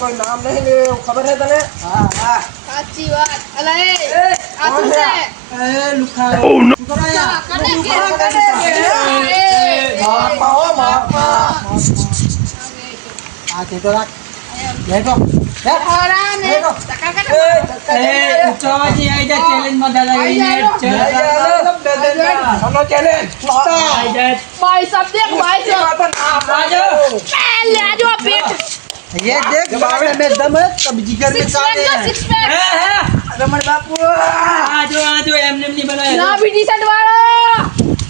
કોઈ નામ નહીં લે ખબર છે તને? હા હા સાચી વાત. અલા એ આ કોણ શું છે? છે? એ લુખા શું કરો યાર કને માપા હો માપા. આ તે તો રાખ લેટો હે હોરા ને લેટો ટકા કને ઉત્સવાજી આવી જાય ચેલેન્જ માં દાદા આઈ જાય ચલો ચેલેન્જ. ભાઈ સાબ દેખ ભાઈ સાબ આજો ले जो पेट ये देख बाबा में दम है तब जिगर में कान है सिक्स पैक હે હે રમણ બાપુ આજો એમને એમની બનાય ना भी टी-शर्ट वाला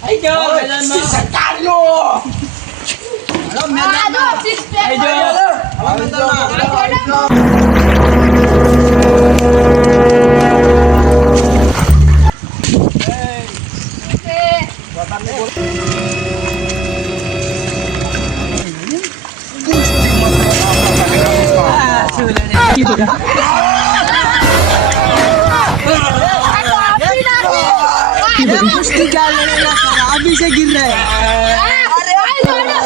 આઈ જાઓ મેદાનમાં કાઢલો. हेलो आ मैदान जो सिक्स पैक આઈ જાઓ हेलो मैदान ये कुश्ती क्या लड़ेगा अभी से गिर रहा है अरे आई लो ना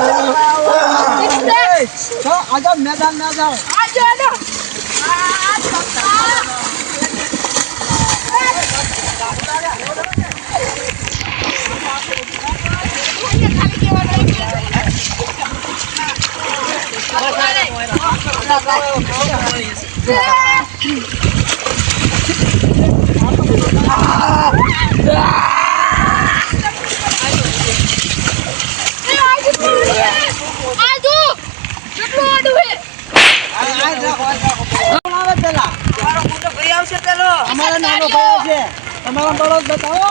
सिक्स पैक तो आजा मैदान में आ जाओ आ जाओ ना आ पक्का हमारा नानो भाई છે તમારા બળદ બતાવો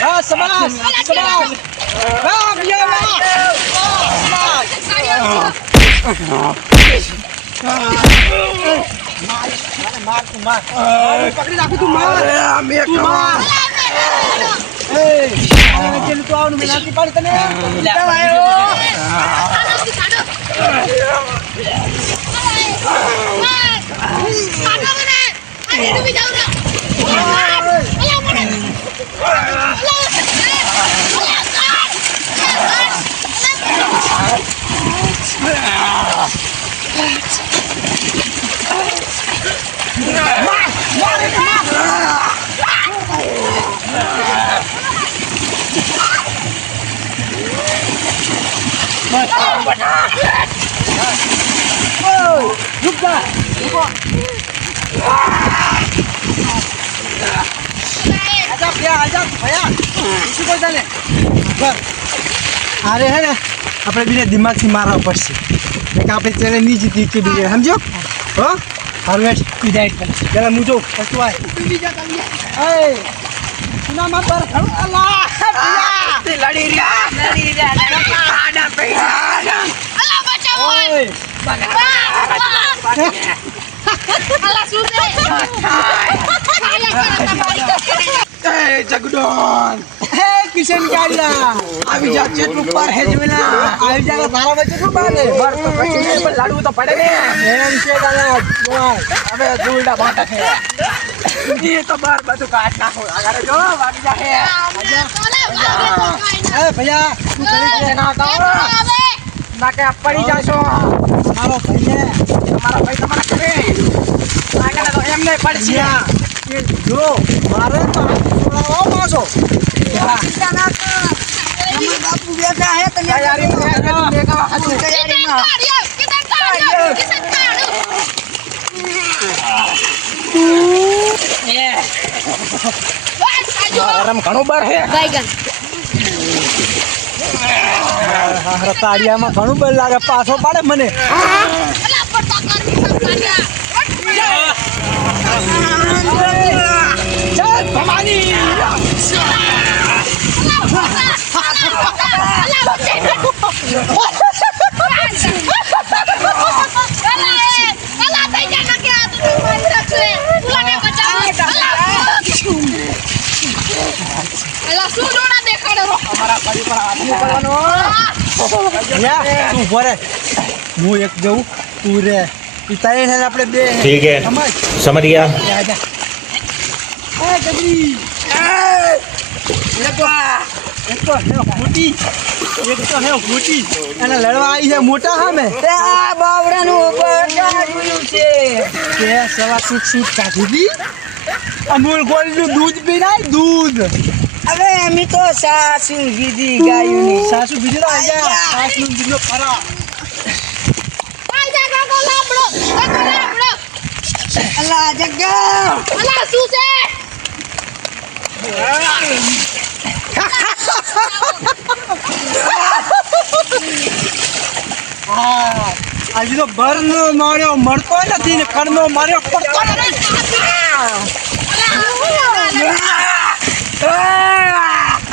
હા સમાસ સમાસ વાહ ભૈયા વાહ માર તું માર પકડી રાખું તું માર તું માર એ આને જેલ તો આવનું મે નાખી પાડી તને रुक जा आजा भैया इसी को जाने अरे है ना अपने बिना दिमाग से मारना पड़શે एक આપણે ચેલેન્જ નહીં જીતી કે બીજે સમજો હો હાર્વેસ્ટ ડિસાઈડ કર પેલા હું જો પછી આય એ સુના માં પર અલ્લાહ ભૈયા તે લડી રહ્યા આડા પૈડા. અલા બચાવો ઓય અલા શું છે એ જગડોન હે કિશન કાલિયા આવી જા જેટલું પર હે જવેલા આવી જાગા તારા વચ્ચે શું બાને બર તો પછી પણ લાડવું તો પડે ને. એમ છે કાલા જોય હવે ધૂળડા બાટા છે એ તો બાર બધું કાઢ નાખો આગળ જો વાગી જાહે. એ ભૈયા તું કરી ના તો ના કે પડી જાશો. મારો ભાઈ તમારા ભાઈ તમારા કરે આગળ તો એમ નહીં પડશે. એ જો મારે તો છોડાવો માસો બાપુ બેઠા હે તમે તૈયારીમાં દેખાવા ખાतिर તૈયારીમાં. ગરમ ઘણું બર હે. તાળિયામાં ઘણું બળ લાગે પાછો પાડે મને ચાલ ભવાની અમારા ફરી પર હાથ નહીં પડવાનો. તું ભરે હું એક જઉં તું રે પિતાએ ને આપણે બે ठीक है समझ गया જા જા એ ગબરી લેપા એક તો હે ખોટી એક તો હે ખોટી અને લડવા આવી છે મોટા સામે આ બાવડાનું ઉપર જોયું છે કે સવા સૂટ કાઢી દી અમૂલ ગોલ્ડનું દૂધ પીનાય દૂધ હવે અમે તો સાસુ કીધી ગાયુની સાસુ બીજો આજા સાસુ બીજો ખરા આજા કાકો લાબડો અલા જગ્ગા અલા શું છે આજે તો બરનો માર્યો મળતો નથી ને કણનો માર્યો પડતો નથી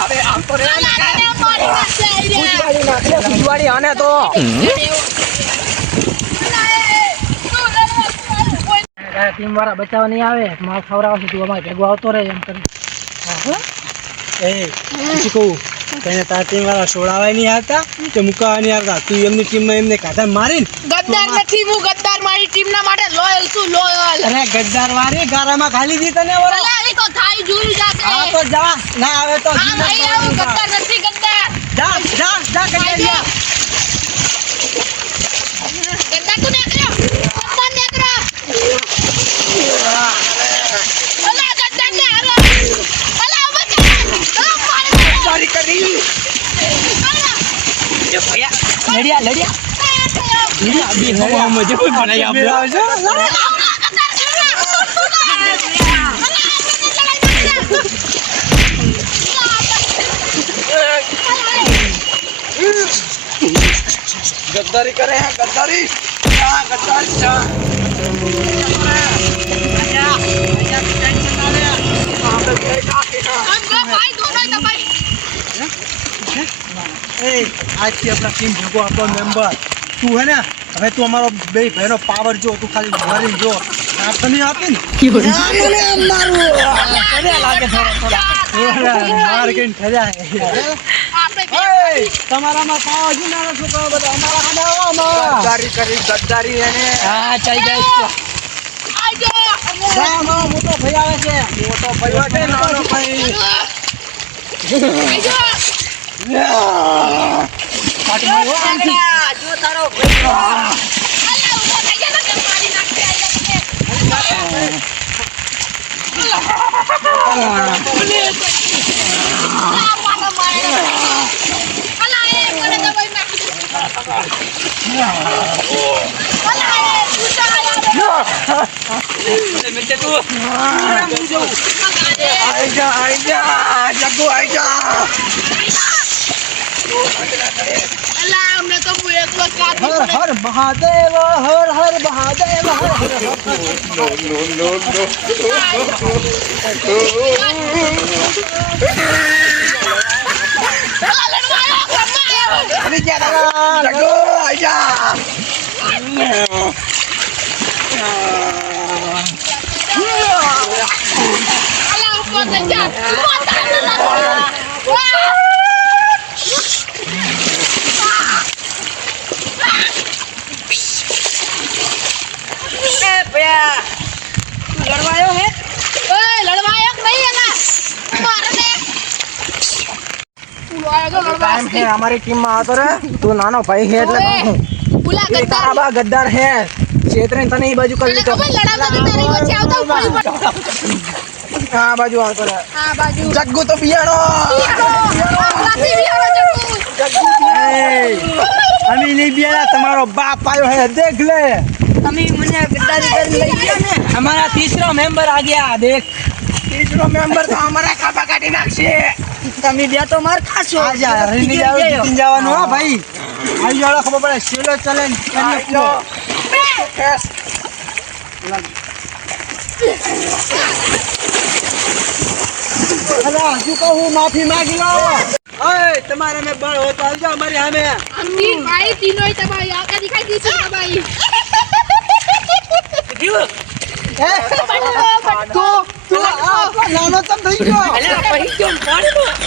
હવે આમ તો રે મારી નાખશે ઉજવાડી આને તો ટીમ વાળા બચાવવા નહીં આવે માલ ખવડાવશે તું અમારે ભેગો આવતો રહે એમ કરી એ પછી કહું તને તાર ટીમ વાળા છોડાવાય નહીં આવતા કે મુકાવા નહીં આવતા તું એમની ટીમમાં એમને કાઢા મારીને ગદ્દાર નથી હું ગદ્દાર મારી ટીમના માટે લોયલ છું લોયલ અરે ગદ્દાર વાળી ગારામાં ખાલી દી તને વરો અલા આવી તો થાય જોઈ જાશે આ તો જા ના આવે તો હા ભાઈ આવું ગદ્દાર નથી ગદ્દાર જા જા જા ગદ્દાર જા ગદ્દાર તું ને કર્યો ગદ્દાર ને કર્યો અલા ગદ્દાર ને હાલો અલા બચા સોરી કરી લડિયા લડિયા બી હવા મજે કોઈ બનાવી આપજો ગદ્દારી કરે હે ગદ્દારી ગદ્દારી ભાઈ દોનો દબાઈ એ આજથી આપણા ટીમ ભેગો આપણો મેમ્બર તું હે ને હવે તું અમારો બે ભાઈનો પાવર જો તું ખાલી ભરી જો આ નહીં આપી ને માર કઈ ઠર્યા આપણે તમારામાં પાવર છે નાના છોકરાઓ બધા અમારા ખાને આવો અમારા ગદ્દારી કરી ગદ્દારી એને હા ચાઈ જાય આજો અમારો મોટો ભાઈ આવે છે મોટો ભાઈ છે નાનો ભાઈ આજો જો તારો ભાઈ અલા ઉભો થઈ ગયા કે મારી નાખી આઈ જા જગ્ગુ આઈ જા અમને તો એકલો હર હર મહાદેવ હર હર મહાદેવ હર હર આવી જા જગ્ગુ આઈ જા અલા ઉપર થઈ જા લડવાયો હે લડવાયો કે નહીં એના મારે ને ટાઈમ છે અમારી ટીમમાં આવતો રે તું નાનો ભાઈ છે એટલે કહું પુલા એ તારા બા ગદ્દાર હે ક્ષેત્રે તને એ બાજુ કરી લીધો ખબર લડાવતો તો તારી વચ્ચે આવતો ફરી આ બાજુ આવતો રે આ બાજુ જગ્ગુ તો બિયાણો લાતી બિયારો જગ્ગુ અમે નહીં બિયારા તમારો બાપ આવ્યો હે દેખ લે તમે મને ગદ્દારી કરી લઈ ગયા ને हमारा तीसरा मेंबर आ गया देख ત્રીજો મેમ્બર તો અમારા ખાપા કાઢી નાખશે તમે બે તો માર ખાશો આજા હરીને જાવ જીતીને જવાનું હા ભાઈ આવી જાવ ખબર પડે સેલો ચલે એમને પૂરો અલા હજુ કહું માફી માંગી લો ઓય તમારે મેં બળ હોય તો આવજો અમારી સામે અમની ભાઈ તીનોય તમારી આકા દિખાઈ દીધી તમારી તું નાનો તમ થઈ ગયો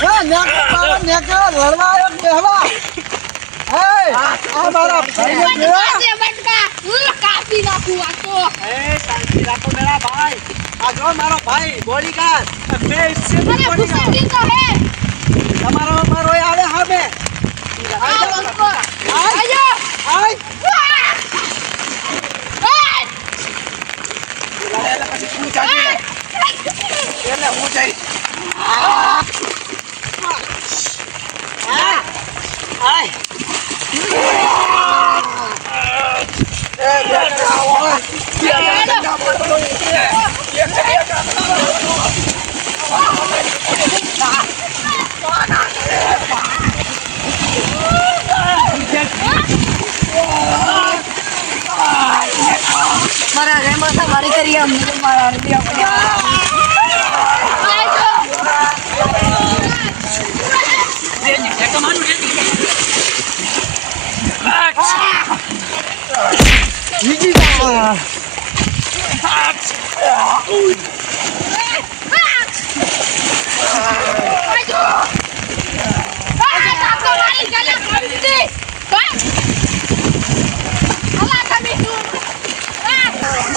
હા નેકા લડવા આવ્યો બેહવા આ મારા ભાઈને જોયા બટકા કાપી નાખું આ તો એ શાંતિ રાખો મેરા ભાઈ આ જો મારો ભાઈ બોડીગાર્ડ બે મને ગુસ્સો દીધો હે તમારામાં મારો એ આવે સામે. આ બંકો. આજો. આય. હું ચાલી એટલે હું જઈ મારા રેમાં મારી કરી આમ મારા બીજી જા.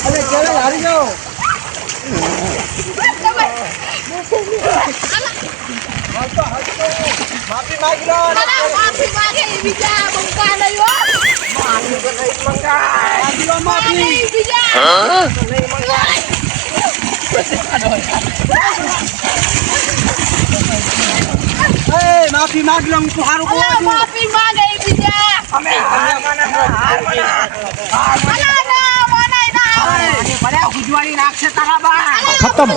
અરે ચેલે હારી જાઓ. માફી માંગી લો. માફી માંગી લો. હું તો હારું બોલું છું. માફી માંગે બીજા અમે હાર મને ના ભલે ઉજવાડી નાખશે તારા બા ખતમ